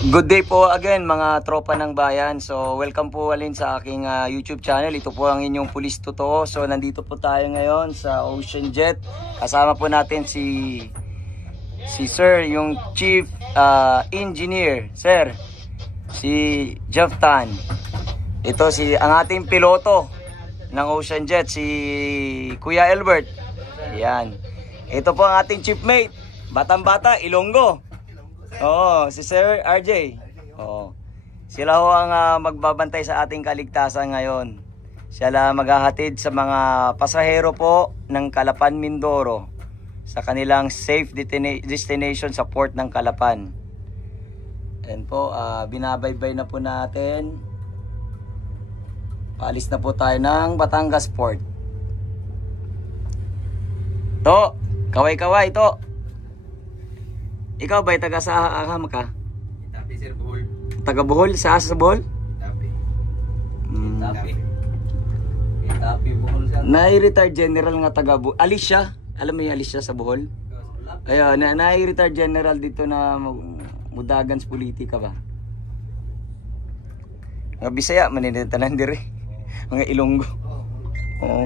Good day po again mga tropa ng bayan. So welcome po ulit sa aking YouTube channel. Ito po ang inyong Pulis Totoo. So nandito po tayo ngayon sa Ocean Jet. Kasama po natin si Sir, yung Chief Engineer, Sir. Si Jeff Tan. Ito ang ating piloto ng Ocean Jet, si Kuya Albert. Yan. Ito po ang ating chiefmate, batang-bata, Ilonggo. Oo, si Sir RJ. Oo. Sila ho ang magbabantay sa ating kaligtasan ngayon. Sila maghahatid sa mga pasahero po ng Calapan, Mindoro sa kanilang safe destination sa port ng Calapan. And po, binabaybay na po natin. Paalis na po tayo ng Batangas Port. To, kaway-kaway to. Ikaw ba'y taga sa aham ka? Tapi sir, Bohol. Taga Bohol? Sa Bohol? Tapi. Tapi Bohol sir. Nai-retired general nga taga Bohol. Alicia? Alam mo yung Alicia sa Bohol? Ayun, nai-retired general dito na mudagans politika ba? Mga Bisaya, maninitanan dire. Mga Ilonggo. Oo.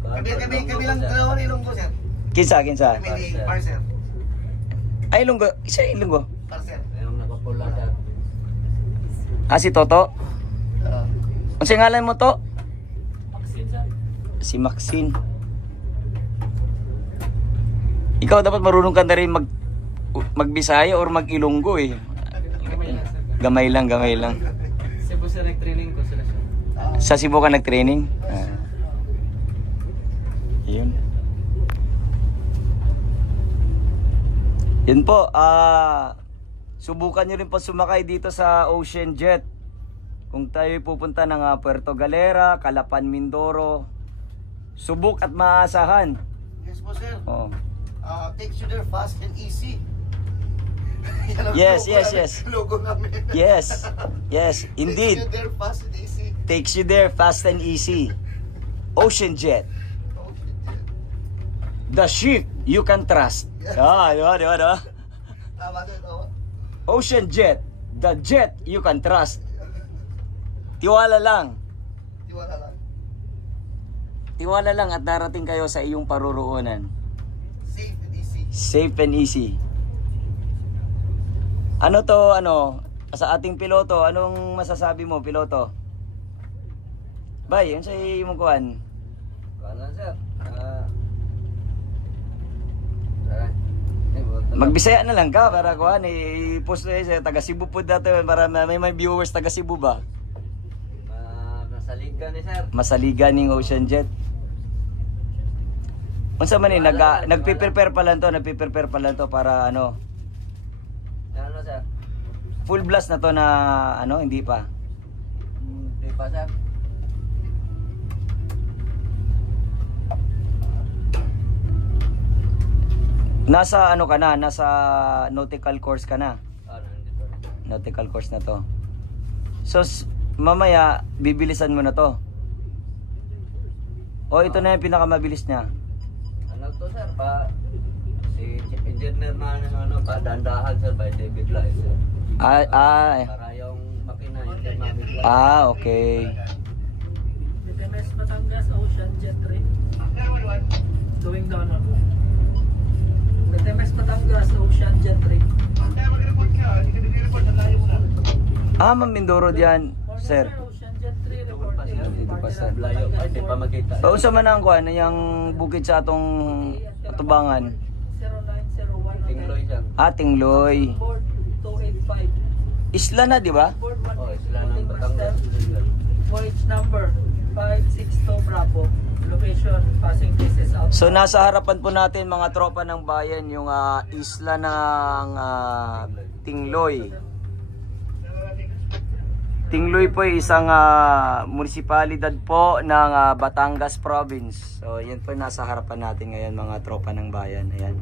Kami lang dalawa ni Ilonggo sir. Kinsa? Kami ni Parser. Ay, Ilonggo. Isa Ilonggo. Parser. Ayong nakapula sir. Si Toto? Ano sa ngalan mo to? Maxine sir. Si Maxine. Ikaw dapat marunong ka na rin magbisaya or mag-Ilonggo eh. Gamay lang. Cebu sir, nag-training ko sila sir. Sa Cebu ka nag-training? Yun. Yun po, subukan nyo rin po sumakay dito sa Ocean Jet. Kung tayo pupunta ng Puerto Galera, Calapan, Mindoro, subok at maasahan. Yes po sir. Oh. Takes you there fast and easy. Yes. Logo namin. Yes, indeed. Takes you there fast and easy. Takes you there fast and easy. Ocean Jet. The ship you can trust. Di ba? Tama. Ocean Jet. The jet you can trust. Tiwala lang. Tiwala lang at darating kayo sa iyong paruroonan. Safe and easy. Safe and easy. Ano to, sa ating piloto, anong masasabi mo, piloto? Bay, yun sa imong kuhan. Kuan sir. Magbisaya na lang ka para kuhan i-post sa taga Cebu po dato para may viewers taga Cebu ba? Masaligan ni sir. Masaligan ning Ocean Jet. Unsa man nagpe-prepare pa lang to para Ano sir? full blast na to na hindi pa. Hindi pa sir. Nasa ka na? Nasa nautical course ka na? Nandito. Nautical course na to. So mamaya bibilisan mo na to. O ito na yung pinakamabilis niya. Ano to sir? Si Chief Engineer na padandahan sir by David Lai sir. Para yung makina hindi mabigla. Okay. DMS Batangas Ocean Jet 3 going down ako. DMS Batangas Ocean Jet 3. Mindoro diyan, sir. Ocean Jet 3 reporting. Dito pa sir. Layo ay di pa makita. So unsa man ang kuan yung bukid sa atong atubangan? 0901 Tingloy sir. Tingloy. Board 285. Isla na, di ba? Board Sila ng Batangas. voyage number 562 Bravo. Location passing pieces out. So nasa harapan po natin mga tropa ng bayan yung isla ng Tingloy. Tingloy po ay isang munisipalidad po ng Batangas Province. So yan po nasa harapan natin ngayon mga tropa ng bayan. Ayan.